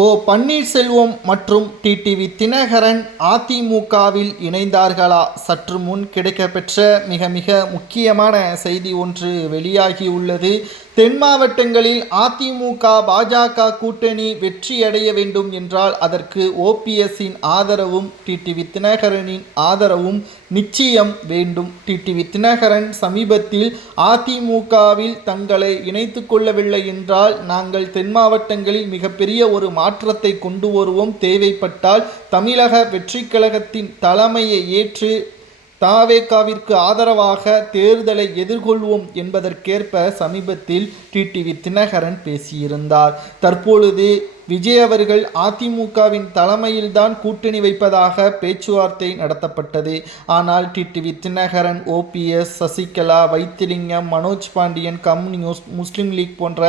ஓ பன்னீர்செல்வம் மற்றும் டிடிவி தினகரன் அதிமுகவில் இணைந்தார்களா? சற்று முன் கிடைக்கப்பெற்ற மிக மிக முக்கியமான செய்தி ஒன்று வெளியாகியுள்ளது. தென் மாவட்டங்களில் அதிமுக பாஜக கூட்டணி வெற்றியடைய வேண்டும் என்றால் அதற்கு ஓபிஎஸ்ஸின் ஆதரவும் டிடிவி தினகரனின் ஆதரவும் நிச்சயம் வேண்டும். டிடிவி தினகரன் சமீபத்தில் அதிமுகவில் தங்களை இணைத்து கொள்ளவில்லை என்றால் நாங்கள் தென் மாவட்டங்களில் மிகப்பெரிய ஒரு மாற்றத்தை கொண்டு வருவோம். தேவைப்பட்டால் தமிழக வெற்றி கழகத்தின் தலைமையை ஏற்று தாவேகாவிற்கு ஆதரவாக தேர்தலை எதிர்கொள்வோம் என்பதற்கேற்ப சமீபத்தில் டிடிவி தினகரன் பேசியிருந்தார். தற்பொழுது விஜய் அவர்கள் அதிமுகவின் தலைமையில்தான் கூட்டணி வைப்பதாக பேச்சுவார்த்தை நடத்தப்பட்டது. ஆனால் TTV Dhinakaran OPS Sasikala Vaithilingam Manoj Pandian communist Muslim League போன்ற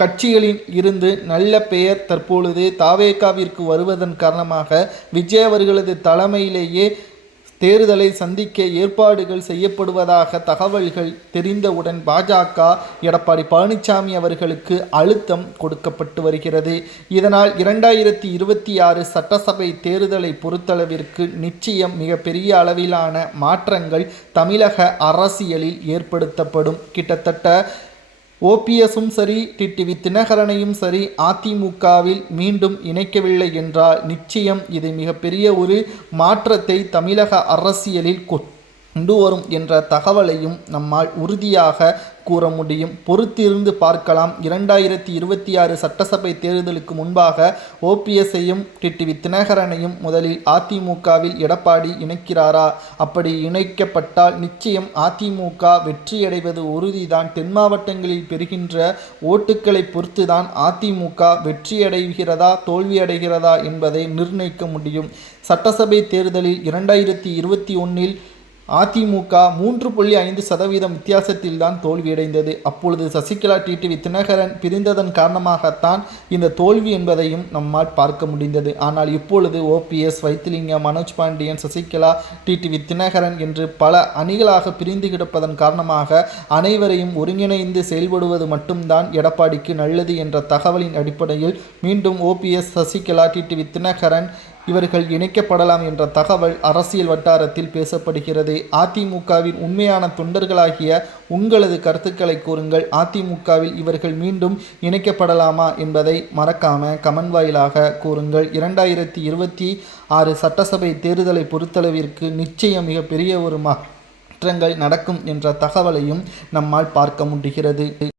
கட்சிகளில் இருந்து நல்ல பெயர் தற்பொழுது தாவேகாவிற்கு வருவதன் காரணமாக விஜய் அவர்களது தலைமையிலேயே தேர்தலை சந்திக்க ஏற்பாடுகள் செய்யப்படுவதாக தகவல்கள் தெரிந்தவுடன் பாஜக எடப்பாடி பழனிசாமி அவர்களுக்கு அழுத்தம் கொடுக்கப்பட்டு வருகிறது. இதனால் இரண்டாயிரத்தி இருபத்தி ஆறு சட்டசபை தேர்தலை பொறுத்தளவிற்கு நிச்சயம் மிகப்பெரிய அளவிலான மாற்றங்கள் தமிழக அரசியலில் ஏற்படுத்தப்படும். கிட்டத்தட்ட ஓபிஎஸும் சரி டிடிவி தினகரனையும் சரி அதிமுகவில் மீண்டும் இணைக்கவில்லை என்றால் நிச்சயம் இது மிகப்பெரிய ஒரு மாற்றத்தை தமிழக அரசியலில் கொண்டு வரும் என்ற தகவலையும் நம்மால் உறுதியாக கூற முடியும். பொறுத்திருந்து பார்க்கலாம். இரண்டாயிரத்தி இருபத்தி ஆறு சட்டசபை தேர்தலுக்கு முன்பாக ஓபிஎஸ்ஸையும் டிடிவி தினகரனையும் முதலில் அதிமுகவில் எடப்பாடி இணைக்கிறாரா? அப்படி இணைக்கப்பட்டால் நிச்சயம் அதிமுக வெற்றியடைவது உறுதிதான். தென் மாவட்டங்களில் பெறுகின்ற ஓட்டுக்களை பொறுத்துதான் அதிமுக வெற்றியடைகிறதா தோல்வியடைகிறதா என்பதை நிர்ணயிக்க முடியும். சட்டசபை தேர்தலில் இரண்டாயிரத்தி இருபத்தி ஒன்றில் அதிமுக மூன்று புள்ளி ஐந்து சதவீதம் வித்தியாசத்தில்தான் தோல்வியடைந்தது அப்பொழுது சசிகலா டிடிவி தினகரன் பிரிந்ததன் காரணமாகத்தான் இந்த தோல்வி என்பதையும் நம்மால் பார்க்க முடிந்தது. ஆனால் இப்பொழுது ஓபிஎஸ் வைத்திலிங்கம் மனோஜ் பாண்டியன் சசிகலா டிடிவி தினகரன் என்று பல அணிகளாக பிரிந்து கிடப்பதன் காரணமாக அனைவரையும் ஒருங்கிணைந்து செயல்படுவது மட்டும்தான் எடப்பாடிக்கு நல்லது என்ற தகவலின் அடிப்படையில் மீண்டும் ஓபிஎஸ் சசிகலா டிடிவி தினகரன் இவர்கள் இணைக்கப்படலாம் என்ற தகவல் அரசியல் வட்டாரத்தில் பேசப்படுகிறது. அதிமுகவின் உண்மையான தொண்டர்களாகிய உங்களது கருத்துக்களை கூறுங்கள். அதிமுகவில் இவர்கள் மீண்டும் இணைக்கப்படலாமா என்பதை மறக்காம கமன் வாயிலாக கூறுங்கள். இரண்டாயிரத்தி இருபத்தி ஆறு சட்டசபை தேர்தலை பொறுத்தளவிற்கு நிச்சயம் மிகப்பெரிய ஒரு மாற்றங்கள் நடக்கும் என்ற தகவலையும் நம்மால் பார்க்க முடிகிறது.